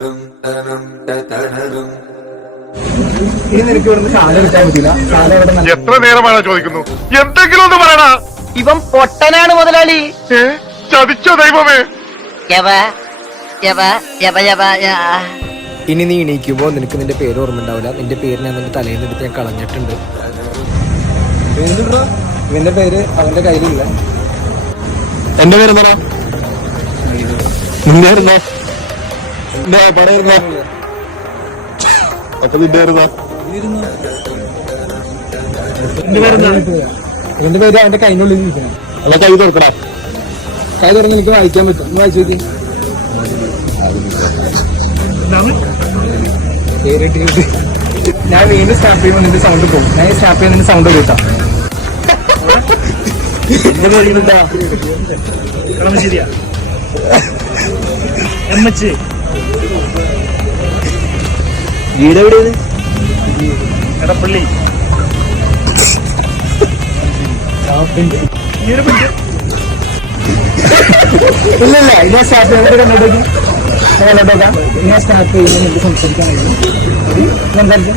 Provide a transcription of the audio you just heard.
ഇനി നിനക്ക് ഇവിടുന്ന് സാധനം എടുക്കാൻ പറ്റില്ല. സാധനം ഇവിടെ നല്ല എത്ര നേരമാണ് ചോദിക്കുന്നു? എന്തെങ്കിലും ഒന്ന് പറയണ. ഇവൻ പൊട്ടനാണ് മുതലാളി. ചതിച്ചോ ദൈവമേ. യവ, യവ, യവ, യവ, യ. ഇനി നീ എണീക്കുമ്പോ നിനക്ക് നിന്റെ പേര് ഓർമ്മ ഉണ്ടാവില്ല. നിന്റെ പേര് ഞാൻ നിന്റെ തലയിൽ നിന്ന് എടുത്ത് ഞാൻ കളഞ്ഞിട്ടുണ്ട്. ഇവന്റെ പേര് അവന്റെ കയ്യിലില്ല. എന്റെ പേരെന്താ? നിന്നായിരുന്നോ? പടയിരുന്നോ? അപ്പൊ നിന്റെ ആയിരുന്നോ? ഇവന്റെ പേര് അവന്റെ കൈനുള്ളിൽ നിൽക്കണം. അല്ല കൈ തുറക്കടാ. കൈ തുറന്ന് എനിക്ക് വായിക്കാൻ പറ്റും. ഒന്ന് വായിച്ചു നോക്കി. ഞാൻ വീണ്ടും സ്റ്റാപ്പ് ചെയ്യുമ്പോൾ നിന്റെ സൗണ്ട് പോകും. ഞാൻ സ്റ്റാപ്പ് ചെയ്യുന്ന നിന്റെ സൗണ്ട് കേട്ടാ. ശരിയാ എമ്മച്ച് വീട് എവിടെയാണ്? എടപ്പള്ളി ഇല്ലല്ല, ഞാൻ സ്റ്റാപ്പ് ചെയ്യുന്നത് കണ്ടോട്ടേക്ക്. കണ്ടോക്കാം. ഞാൻ സ്റ്റാപ്പ് ചെയ്യുമ്പോൾ നിനക്ക് സംസാരിക്കാൻ കഴിയും. സംസാരിക്കാം.